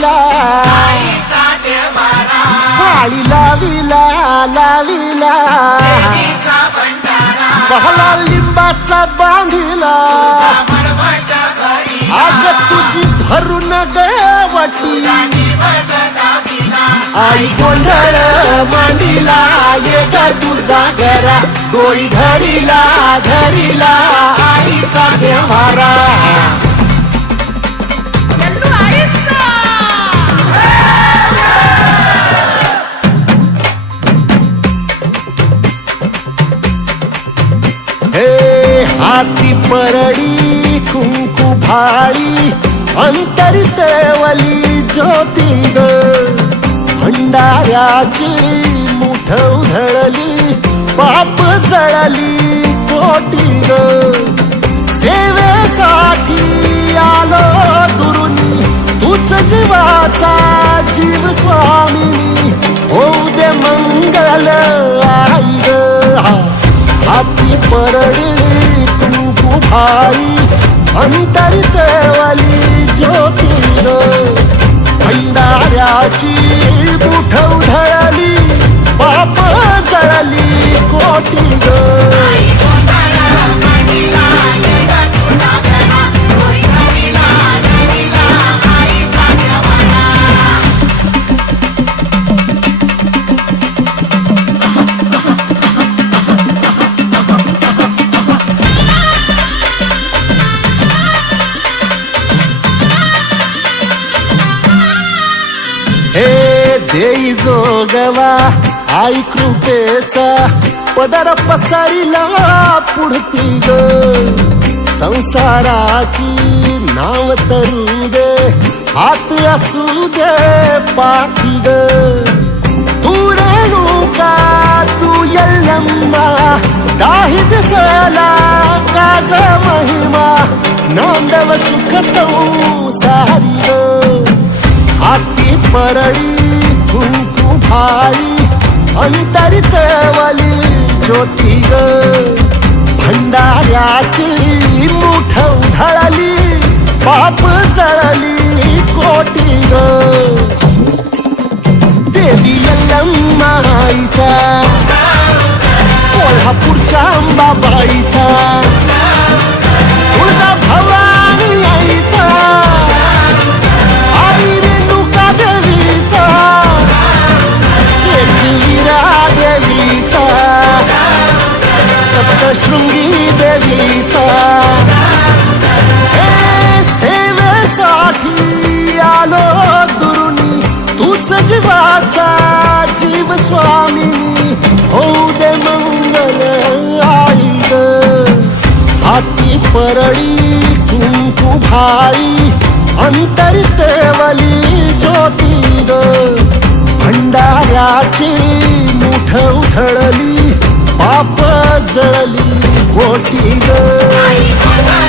लाविला माळी लाविला लाविला बहला लिंबाचा बांधिला आग तुझी भरून गवटी आई गोंधळ मांडीला ये ग तुझा घरा डोळी धरीला धरीला आईचा व्यवहारा हाती परडी कुंकू भाळी अंतरितवली ज्योती ग भंडाऱ्याची मुठ उधळली पाप जळली कोटी ग सेवेसाठी आलो दुरुनी तूच जीवाचा जीव स्वामिनी होऊ दे मंगल आई ग हाती परडी कुंकू भाळी अंतरितवली ज्योती ग भंडाऱ्याची मुठ उधळली पाप जळली कोटी ग देई जोगवा आई कृपेचा पदर पसरिला पुढती ग संसाराची नाव तरू दे हात असू दे पाठी ग तू रेणुका तू यल्लम्मा दाही दिसला काज महिमा नांदव सुख संसारी ग हाती परडी कुंकू भाळी अंतरितवली ज्योती ग भंडाऱ्याची मुठ उधळली पाप जळली कोटी ग देवी यल्लम्मा आईचा कोल्हापूरच्या अंबाबाईचा तुळजा भवानी आईचा आई रेणुका देवीचा एकविरा देवीचा सप्तशृंगी देवीचा हे सेवेसाठी आलो दुरुनी तूच जीवाचा जीव स्वामिनी होऊ दे मंगल आई ग हाती परडी कुंकू भाळी अंतरितवली ज्योती ग भंडाऱ्याची मुठ उधळली पाप जळली कोटी ग